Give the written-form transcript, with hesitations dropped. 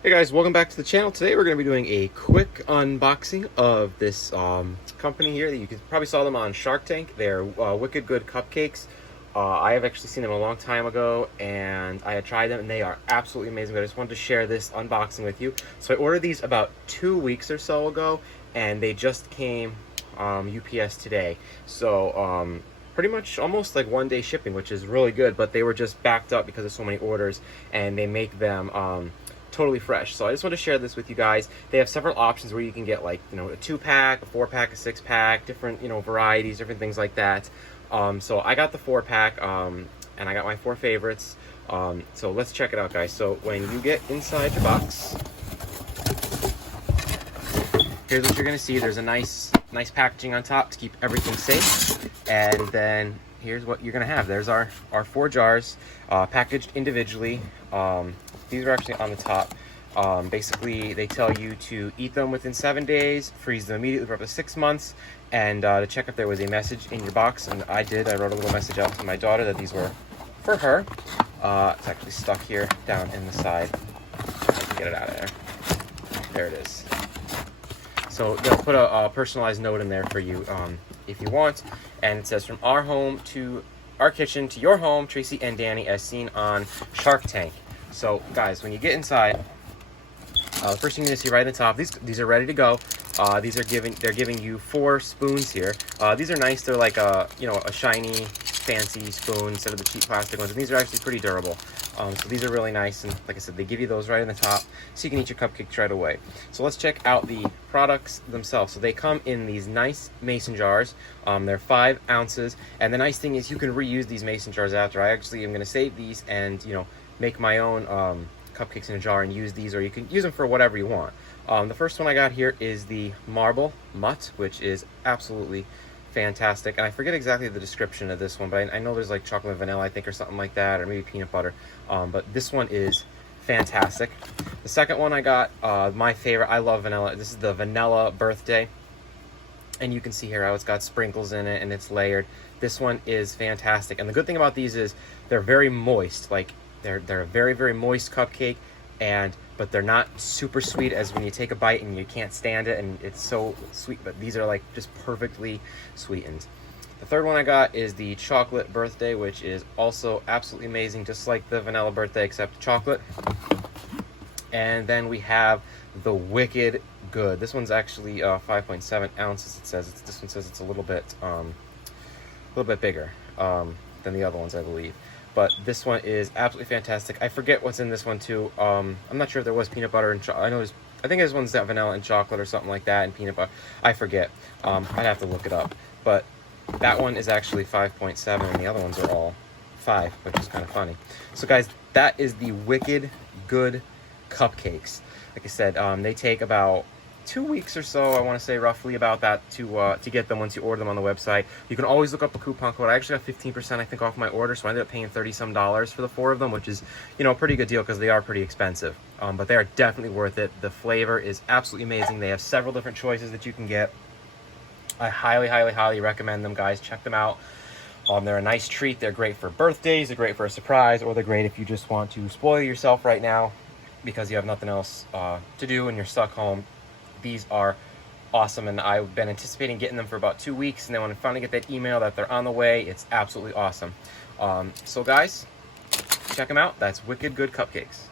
Hey guys, welcome back to the channel. Today we're going to be doing a quick unboxing of this company here. You probably saw them on Shark Tank. They're Wicked Good Cupcakes. I have actually seen them a long time ago, and I had tried them, and they are absolutely amazing. But I just wanted to share this unboxing with you. So I ordered these about 2 weeks or so ago, and they just came UPS today. So pretty much almost like 1 day shipping, which is really good. But they were just backed up because of so many orders, and they make them totally fresh. So I just want to share this with you guys. They have several options where you can get, like, a 2-pack, a 4-pack, a 6-pack, different varieties, different things like that. So I got the 4-pack, and I got my 4 favorites. So let's check it out, guys. So when you get inside the box, here's what you're gonna see. There's a nice packaging on top to keep everything safe, and then here's what you're gonna have. There's our 4 jars, packaged individually. These are actually on the top. Basically, they tell you to eat them within 7 days, freeze them immediately for up to 6 months, and to check if there was a message in your box. And I did. I wrote a little message out to my daughter that these were for her. It's actually stuck here down in the side. Get it out of there. There it is. So they'll put a personalized note in there for you if you want. And it says, "From our home to our kitchen to your home, Tracy and Danny, as seen on Shark Tank." So guys, when you get inside, the first thing you're gonna see right in the top, these are ready to go. They're giving you 4 spoons here. These are nice. They're like a shiny, fancy spoon instead of the cheap plastic ones. And these are actually pretty durable. So these are really nice. And like I said, they give you those right in the top, so you can eat your cupcakes right away. So let's check out the products themselves. So they come in these nice mason jars. They're 5 ounces. And the nice thing is you can reuse these mason jars after. I actually am gonna save these and make my own cupcakes in a jar and use these, or you can use them for whatever you want. The first one I got here is the marble Mutt, which is absolutely fantastic. And I forget exactly the description of this one, but I know there's like chocolate and vanilla, I think, or something like that, or maybe peanut butter. But this one is fantastic. The second one I got, my favorite, I love vanilla. This is the vanilla birthday. And you can see here how it's got sprinkles in it and it's layered. This one is fantastic. And the good thing about these is they're very moist. Like, they're a very, very moist cupcake, but they're not super sweet as when you take a bite and you can't stand it and it's so sweet. But these are like just perfectly sweetened. The third one I got is the chocolate birthday, which is also absolutely amazing, just like the vanilla birthday except chocolate. And then we have the Wicked Good. This one's actually 5.7 ounces. It says this one says it's a little bit bigger than the other ones, I believe. But this one is absolutely fantastic. I forget what's in this one too. I'm not sure if there was peanut butter and chocolate. I think this one's got vanilla and chocolate or something like that, and peanut butter. I forget. I'd have to look it up. But that one is actually 5.7, and the other ones are all 5, which is kind of funny. So guys, that is the Wicked Good Cupcakes. Like I said, they take about 2 weeks or so, I want to say, roughly about that to get them once you order them on the website. You can always look up a coupon code. I actually got 15%, I think, off my order, so I ended up paying $30-some for the 4 of them, which is, a pretty good deal because they are pretty expensive. But they are definitely worth it. The flavor is absolutely amazing. They have several different choices that you can get. I highly, highly, highly recommend them, guys. Check them out. They're a nice treat. They're great for birthdays. They're great for a surprise, or they're great if you just want to spoil yourself right now because you have nothing else to do and you're stuck home. These are awesome, and I've been anticipating getting them for about 2 weeks, and then when I finally get that email that they're on the way, it's absolutely awesome. So guys, check them out. That's Wicked Good Cupcakes.